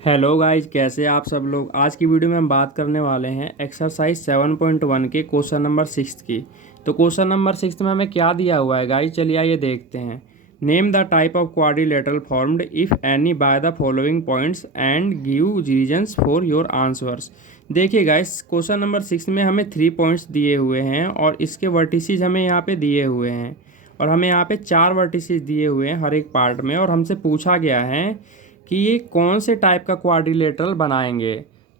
Hello guys, कैसे आप सब लोग। आज की वीडियो में हम बात करने वाले हैं एक्सरसाइज 7.1 के क्वेश्चन नंबर 6 की। तो क्वेश्चन नंबर 6 में हमें क्या दिया हुआ है गाइज, चलिए आइए देखते हैं। Name the type of quadrilateral formed if any by the following points and give reasons for your answers. देखिए गाइज, क्वेश्चन नंबर 6 में हमें 3 पॉइंट्स दिए हुए हैं और इसके वर्टिसेस हमें यहाँ पे दिए हुए हैं और हमें यहाँ पे 4 वर्टिसेस दिए हुए हैं हर एक पार्ट में, और हमसे पूछा गया है कि ये कौन से टाइप का क्वाड्रिलेटरल बनाएंगे।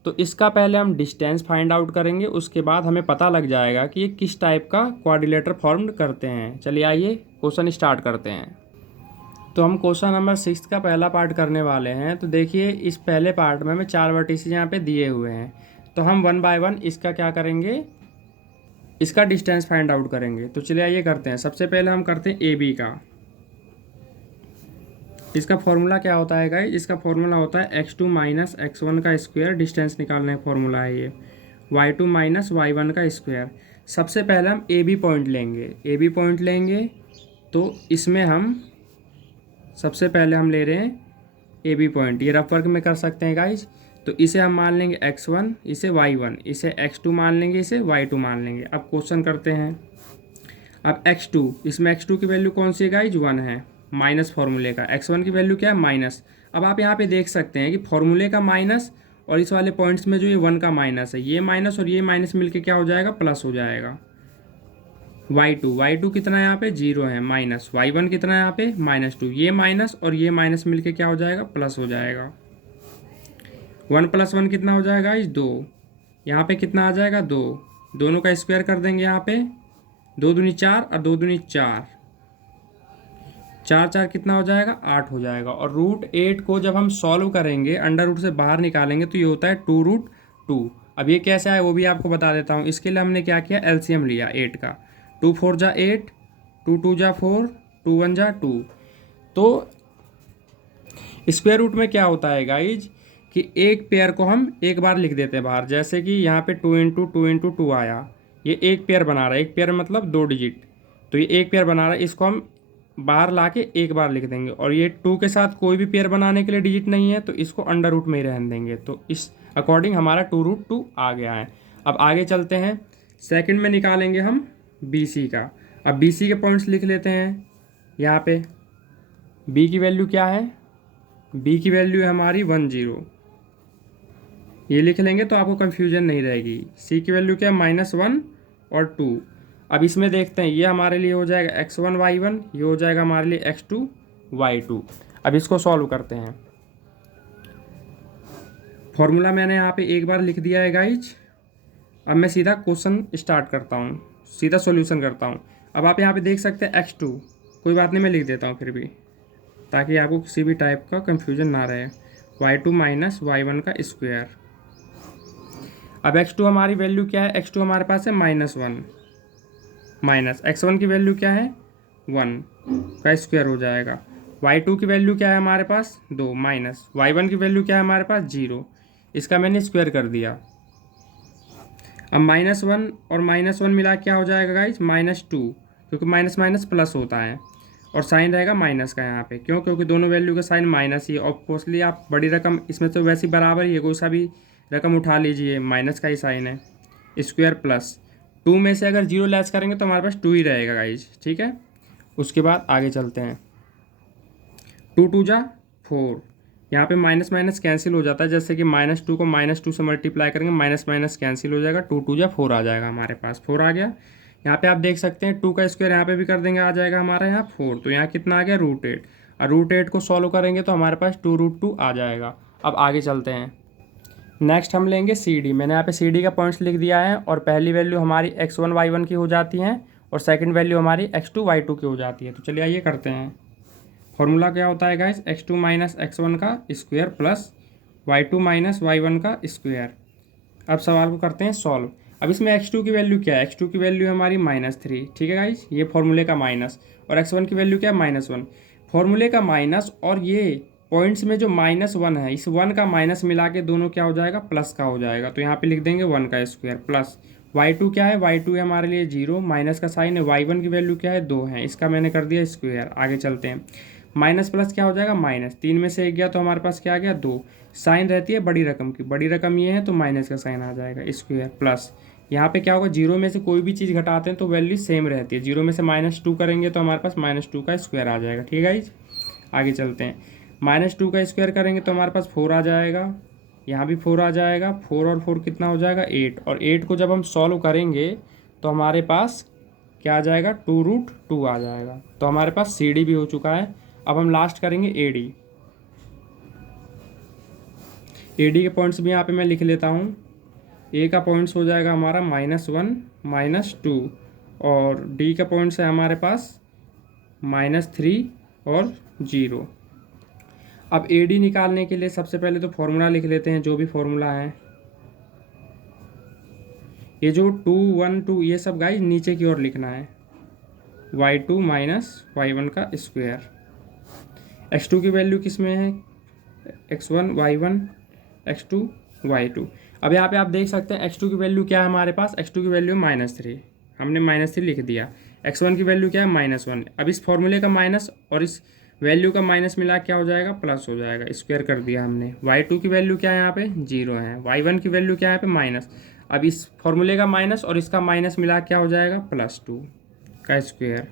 तो इसका पहले हम डिस्टेंस फाइंड आउट करेंगे, उसके बाद हमें पता लग जाएगा कि ये किस टाइप का क्वाड्रिलेटर फॉर्म करते हैं। चलिए आइए क्वेश्चन स्टार्ट करते हैं। तो हम क्वेश्चन नंबर 6 का पहला पार्ट करने वाले हैं। तो देखिए, इस पहले पार्ट में हमें 4 वर्टिसेस यहाँ पे दिए हुए हैं, तो हम वन बाय वन इसका क्या करेंगे, इसका डिस्टेंस फाइंड आउट करेंगे। तो चलिए आइए करते हैं। सबसे पहले हम करते हैं ए बी का। इसका फॉर्मूला क्या होता है गाइस, इसका फॉर्मूला होता है x2 माइनस x1 का स्क्वायर, डिस्टेंस निकालने का फॉर्मूला है ये, y2 माइनस y1 का स्क्वायर। सबसे पहले हम ए बी पॉइंट लेंगे, ए बी पॉइंट लेंगे। तो इसमें हम सबसे पहले हम ले रहे हैं ए बी पॉइंट, ये रफ वर्क में कर सकते हैं गाइज। तो इसे हम मान लेंगे x1, इसे y1, इसे x2 मान लेंगे, इसे y2 मान लेंगे। अब क्वेश्चन करते हैं। अब x2, इसमें x2 की वैल्यू कौन सी है गाइज, 1 है, माइनस फार्मूले का। x1 की वैल्यू क्या है, माइनस। अब आप यहाँ पे देख सकते हैं कि फार्मूले का माइनस और इस वाले पॉइंट्स में जो ये 1 का माइनस है, ये माइनस और ये माइनस मिलके क्या हो जाएगा, प्लस हो जाएगा। y2 कितना है यहाँ पे, 0 है, माइनस y1 कितना है यहाँ पे, -2, ये माइनस और ये माइनस मिलके क्या हो जाएगा, प्लस हो जाएगा। 1 + 1 कितना हो जाएगा इस 2, यहाँ पे कितना आ जाएगा 2, दोनों का स्क्वायर कर देंगे यहाँ पे, 2 दूनी 4 और 2 दूनी 4, 4 4 कितना हो जाएगा, 8 हो जाएगा। और √8 को जब हम सॉल्व करेंगे, अंडर रूट से बाहर निकालेंगे, तो ये होता है 2√2। अब ये कैसे आए वो भी आपको बता देता हूँ। इसके लिए हमने क्या किया, एलसीएम लिया 8 का। 2 4 जा 8, 2 2 जा 4, 2 1 जा 2। तो स्क्वायर रूट में क्या होता है गाइज कि एक पेयर को हम एक बार लिख देते हैं बाहर, जैसे कि यहाँ पे 2 × 2 × 2 आया, ये एक पेयर बना रहा है, एक पेयर मतलब 2 डिजिट, तो ये एक पेयर बना रहा है, इसको हम बाहर ला के एक बार लिख देंगे। और ये 2 के साथ कोई भी पेयर बनाने के लिए डिजिट नहीं है, तो इसको अंडर रूट में ही रहने देंगे। तो इस अकॉर्डिंग हमारा 2√2 आ गया है। अब आगे चलते हैं, सेकंड में निकालेंगे हम BC का। अब BC के पॉइंट्स लिख लेते हैं यहाँ पे। B की वैल्यू क्या है, B की वैल्यू है हमारी 1 0, ये लिख लेंगे तो आपको कन्फ्यूजन नहीं रहेगी। C की वैल्यू क्या है, -1 और 2। अब इसमें देखते हैं, ये हमारे लिए हो जाएगा x1 y1, ये हो जाएगा हमारे लिए x2 y2। अब इसको सॉल्व करते हैं। फॉर्मूला मैंने यहाँ पे एक बार लिख दिया है गाइज। अब मैं सीधा क्वेश्चन स्टार्ट करता हूँ, सीधा सॉल्यूशन करता हूँ। अब आप यहाँ पे देख सकते हैं x2, कोई बात नहीं मैं लिख देता हूँ फिर भी, ताकि आपको किसी भी टाइप का कन्फ्यूजन ना रहे। y2 माइनस y1 का स्क्वायर। अब x2 हमारी वैल्यू क्या है, x2 हमारे पास है -1, माइनस x1 की वैल्यू क्या है, 1 का स्क्वायर हो जाएगा। y2 की वैल्यू क्या है हमारे पास, 2, माइनस y1 की वैल्यू क्या है हमारे पास, 0, इसका मैंने स्क्वायर कर दिया। अब -1 और -1 मिला क्या हो जाएगा गाइज, -2, क्योंकि माइनस माइनस प्लस होता है और साइन रहेगा माइनस का यहाँ पे, क्यों, क्योंकि दोनों वैल्यू का साइन माइनस ही है। ऑब्वियसली आप बड़ी रकम, इसमें तो वैसे ही बराबर ही है, कोई सा भी रकम उठा लीजिए, माइनस का ही साइन है, स्क्वायर प्लस 2 में से अगर 0 लेस करेंगे तो हमारे पास 2 ही रहेगा गाइज, ठीक है। उसके बाद आगे चलते हैं। 2 2 जा 4, यहाँ पे माइनस माइनस कैंसिल हो जाता है, जैसे कि -2 को -2 से मल्टीप्लाई करेंगे, माइनस माइनस कैंसिल हो जाएगा, 2 2 जा 4 आ जाएगा हमारे पास, 4 आ गया। यहाँ पे आप देख सकते हैं 2 का स्क्वायर यहाँ पे भी कर देंगे, आ जाएगा हमारा यहाँ 4, तो यहाँ कितना आ गया, √8। और √8 को सॉल्व करेंगे तो हमारे पास 2√2 आ जाएगा। अब आगे चलते हैं। नेक्स्ट हम लेंगे CD। मैंने यहाँ पे CD का पॉइंट्स लिख दिया है, और पहली वैल्यू हमारी x1 y1 की हो जाती है और सेकंड वैल्यू हमारी x2 y2 की हो जाती है। तो चलिए आइए करते हैं। फॉर्मूला क्या होता है गाइस, x2 माइनस x1 का square plus y2 minus y1 का स्क्वायर। अब सवाल को करते हैं सॉल्व। अब इसमें x2 की वैल्यू क्या है, x2 की वैल्यू हमारी -3, ठीक है गाइस, ये फॉर्मूले का माइनस, और x1 की वैल्यू क्या है, -1, फॉर्मूले का माइनस, और ये पॉइंट्स में जो -1 है, इस 1 का माइनस मिला के दोनों क्या हो जाएगा, प्लस का हो जाएगा। तो यहाँ पे लिख देंगे 1 का स्क्वायर प्लस y2 क्या है, y2 है हमारे लिए 0, माइनस का साइन है, y1 की वैल्यू क्या है, 2 है, इसका मैंने कर दिया स्क्वायर। आगे चलते हैं। माइनस प्लस क्या हो जाएगा माइनस, 3 में से 1 गया तो हमारे पास क्या आ गया 2। साइन रहती है बड़ी रकम की, बड़ी रकम ये है तो माइनस का साइन आ जाएगा स्क्वायर प्लस। यहाँ पे क्या होगा, जीरो में से कोई भी चीज़ घटाते हैं तो वैल्यू सेम रहती है। जीरो में से -2 करेंगे तो हमारे पास -2 का स्क्वायर आ जाएगा। ठीक है गाइज, आगे चलते हैं। -2 का स्क्वायर करेंगे तो हमारे पास 4 आ जाएगा, यहाँ भी 4 आ जाएगा। 4 और 4 कितना हो जाएगा 8, और 8 को जब हम सॉल्व करेंगे तो हमारे पास क्या आ जाएगा 2√2 आ जाएगा। तो हमारे पास CD भी हो चुका है। अब हम लास्ट करेंगे AD। AD के पॉइंट्स भी यहाँ पे मैं लिख लेता हूँ। A का पॉइंट्स हो जाएगा हमारा -1 -2, और D का पॉइंट्स है हमारे पास -3 और 0। अब AD निकालने के लिए सबसे पहले तो फॉर्मूला लिख लेते हैं, जो भी फॉर्मूला है। ये जो 2 1 2 ये सब गाइस नीचे की ओर लिखना है। y2 - y1 का स्क्वायर। x2 की वैल्यू किस में है, x1 y1 x2 y2। अब यहाँ पे आप देख सकते हैं x2 की वैल्यू क्या है हमारे पास, x2 की वैल्यू -3, हमने -3 लिख दिया। x1 की वैल्यू क्या है -1। अब इस फॉर्मूले का माइनस और इस वैल्यू का माइनस मिला क्या हो जाएगा प्लस हो जाएगा, स्क्वायर कर दिया हमने। y2 की वैल्यू क्या है यहाँ पे 0 है, y1 की वैल्यू क्या है यहाँ पे माइनस। अब इस फॉर्मूले का माइनस और इसका माइनस मिला क्या हो जाएगा +2 का स्क्वायर।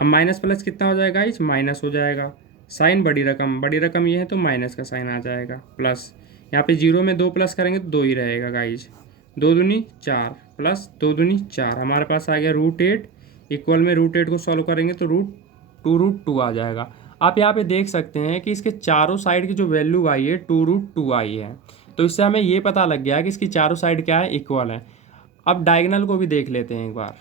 अब माइनस प्लस कितना हो जाएगा, इस माइनस हो जाएगा। साइन बड़ी रकम ये है तो माइनस का साइन आ जाएगा प्लस। यहाँ पे 0 में 2 प्लस करेंगे तो 2 ही रहेगा गाइज। 2 दूनी 4 प्लस 2 दूनी 4, हमारे पास आ गया √8। इक्वल में √8 को सॉल्व करेंगे तो √2 आ जाएगा। आप यहाँ पे देख सकते हैं कि इसके चारों साइड की जो वैल्यू आई है 2√2 आई है। तो इससे हमें ये पता लग गया कि इसकी चारों साइड क्या है, इक्वल है। अब डायगोनल को भी देख लेते हैं एक बार।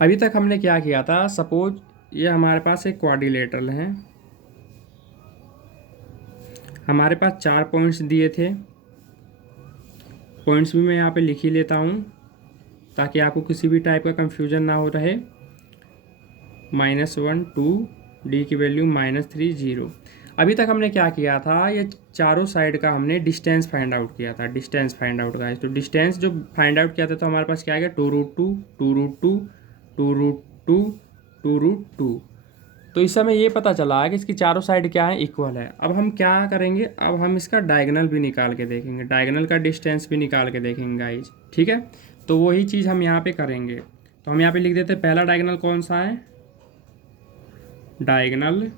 अभी तक हमने क्या किया था, सपोज ये हमारे पास एक क्वाड्रिलेटरल है, हमारे पास 4 पॉइंट्स दिए थे। पॉइंट्स भी मैं यहाँ पे लिख ही लेता हूँ ताकि आपको किसी भी टाइप का कंफ्यूजन ना हो रहे। -1 2, D की वैल्यू -3 0। अभी तक हमने क्या किया था, ये चारों साइड का हमने डिस्टेंस फाइंड आउट किया था। डिस्टेंस फाइंड आउट का तो डिस्टेंस जो फाइंड आउट किया था तो हमारे पास क्या आ गया 2√2 2√2 2√2 2√2। तो इससे हमें ये पता चला है कि इसकी चारों साइड क्या है, इक्वल है। अब हम क्या करेंगे, अब हम इसका डायगोनल भी निकाल के देखेंगे, डायगोनल का डिस्टेंस भी निकाल के देखेंगे गाइज। ठीक है, तो वही चीज़ हम यहाँ पे करेंगे। तो हम यहाँ पे लिख देते हैं पहला डायगोनल कौन सा है, डायगोनल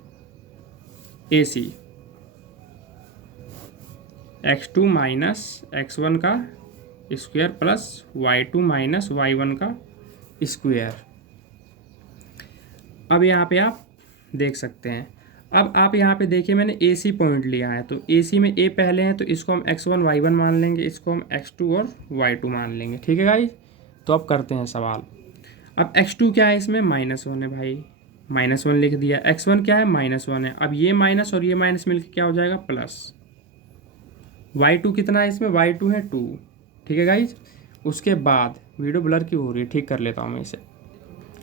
AC x2 - x1 का स्क्वायर प्लस y2 - y1 का स्क्वायर। अब यहाँ पे आप देख सकते हैं। अब आप यहाँ पे देखिए मैंने AC पॉइंट लिया है, तो AC में A पहले हैं तो इसको हम x1 y1 मान लेंगे, इसको हम x2 और y2 मान लेंगे। ठीक है गाइस, तो अब करते हैं सवाल। अब x2 क्या है, इसमें -1 है भाई, -1 लिख दिया। x1 क्या है -1 है। अब ये माइनस और ये माइनस मिलकर क्या हो जाएगा प्लस। y2 कितना है इसमें, y2 है 2। ठीक है गाइज, उसके बाद वीडियो ब्लर क्यों हो रही है, ठीक कर लेता हूँ मैं इसे।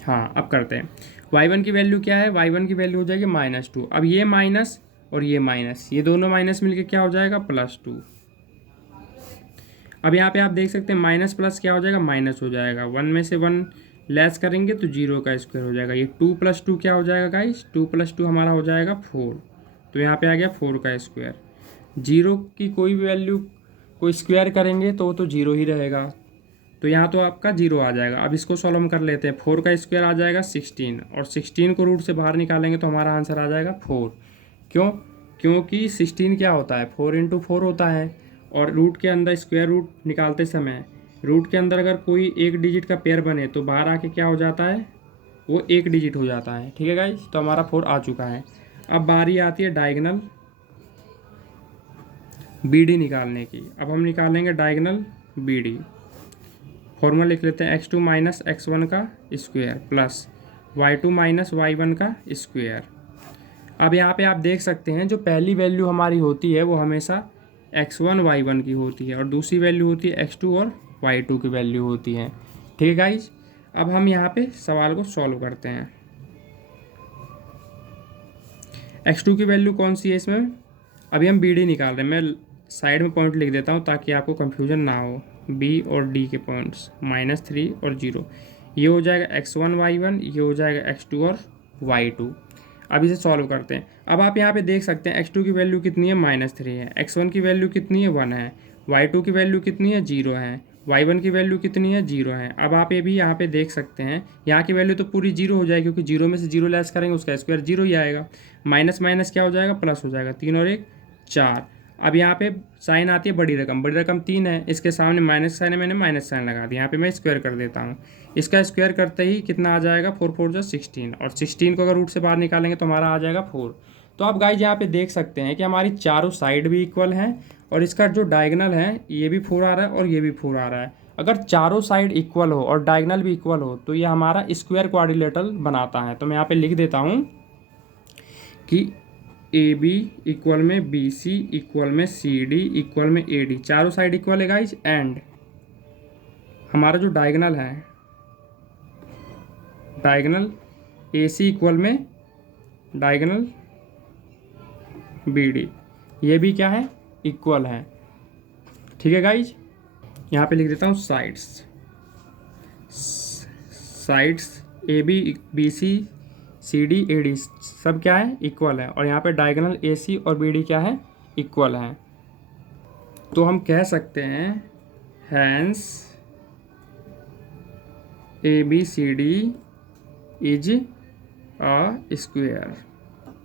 हाँ अब करते हैं। y1 की वैल्यू क्या है, y1 की वैल्यू हो जाएगी -2। अब ये माइनस और ये माइनस, ये दोनों माइनस मिलके क्या हो जाएगा +2। अब यहाँ पे आप देख सकते हैं माइनस प्लस क्या हो जाएगा माइनस हो जाएगा। 1 में से 1 लेस करेंगे तो 0 का स्क्वायर हो जाएगा। ये 2 + 2 क्या हो जाएगा गाइस, 2 + 2 हमारा हो जाएगा 4। तो यहाँ पे आ गया 4 का स्क्वायर। 0 की कोई भी वैल्यू को स्क्वायर करेंगे तो 0 ही रहेगा, तो यहाँ तो आपका 0 आ जाएगा। अब इसको सॉल्व हम कर लेते हैं। 4 का स्क्वायर आ जाएगा 16, और 16 को रूट से बाहर निकालेंगे तो हमारा आंसर आ जाएगा 4। क्यों, क्योंकि 16 क्या होता है 4 × 4 होता है, और रूट के अंदर स्क्वायर रूट निकालते समय रूट के अंदर अगर कोई एक डिजिट का पेयर बने तो बाहर आके क्या हो जाता है, वो एक डिजिट हो जाता है। ठीक है गाइस, तो हमारा 4 आ चुका है। अब बारी आती है डायगोनल BD निकालने की। अब हम निकालेंगे डायगोनल BD। फॉर्मूला लिख लेते हैं x2 - x1 का स्क्वायर प्लस y2 - y1 का स्क्वायर। अब यहाँ पे आप देख सकते हैं जो पहली वैल्यू हमारी होती है वो हमेशा x1 y1 की होती है, और दूसरी वैल्यू होती है x2 और y2 की वैल्यू होती है। ठीक है गाइज, अब हम यहाँ पे सवाल को सॉल्व करते हैं। x2 की वैल्यू कौन सी है इसमें, अभी हम BD निकाल रहे हैं। मैं साइड में पॉइंट लिख देता हूँ ताकि आपको कन्फ्यूजन ना हो। B और D के पॉइंट्स -3 और 0, ये हो जाएगा x1 y1, ये हो जाएगा x2 और y2। अब इसे सॉल्व करते हैं। अब आप यहाँ पे देख सकते हैं x2 की वैल्यू कितनी है, -3 है, x1 की वैल्यू कितनी है, 1 है, y2 की वैल्यू कितनी है, 0 है, y1 की वैल्यू कितनी है, 0 है। अब आप ये भी यहाँ पे देख सकते हैं, यहाँ की वैल्यू तो पूरी 0 हो जाएगी क्योंकि 0 में से 0 लेस करेंगे उसका स्क्वायर 0 ही आएगा। माइनस माइनस क्या हो जाएगा, प्लस हो जाएगा, 3 और 1 4। अब यहाँ पे साइन आती है बड़ी रकम 3 है, इसके सामने माइनस साइन है, मैंने माइनस साइन लगा दिया। यहाँ पे मैं स्क्वायर कर देता हूँ, इसका स्क्वायर करते ही कितना आ जाएगा, 4 4 जो 16, और 16 को अगर रूट से बाहर निकालेंगे तो हमारा आ जाएगा 4। तो आप गाइज यहाँ पे देख सकते हैं कि हमारी चारों साइड भी इक्वल हैं और इसका जो डायगनल है ये भी 4 आ रहा है और ये भी 4 आ रहा है। अगर चारों साइड इक्वल हो और डायगनल भी इक्वल हो तो ये हमारा स्क्वायर क्वाड्रिलेटरल बनाता है। तो मैं यहाँ पे लिख देता हूँ कि ए बी इक्वल में बी सी इक्वल में सी डी इक्वल में ए डी, चारों साइड इक्वल है गाइज। एंड हमारा जो डायगनल है, डायगनल ए सी इक्वल में डायगनल बी डी, ये भी क्या है, इक्वल है। ठीक है गाइज, यहाँ पे लिख देता हूँ sides, sides A B B C C D A D सब क्या है, इक्वल है। और यहाँ पे डायगोनल ए सी और बी डी क्या है, इक्वल है। तो हम कह सकते हैं hence A B C D is a square.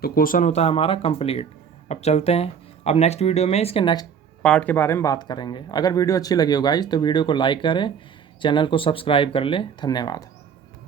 तो क्वेश्चन होता है हमारा कंप्लीट। अब चलते हैं, अब नेक्स्ट वीडियो में इसके नेक्स्ट पार्ट के बारे में बात करेंगे। अगर वीडियो अच्छी लगी हो गाइस तो वीडियो को लाइक करें, चैनल को सब्सक्राइब कर लें। धन्यवाद।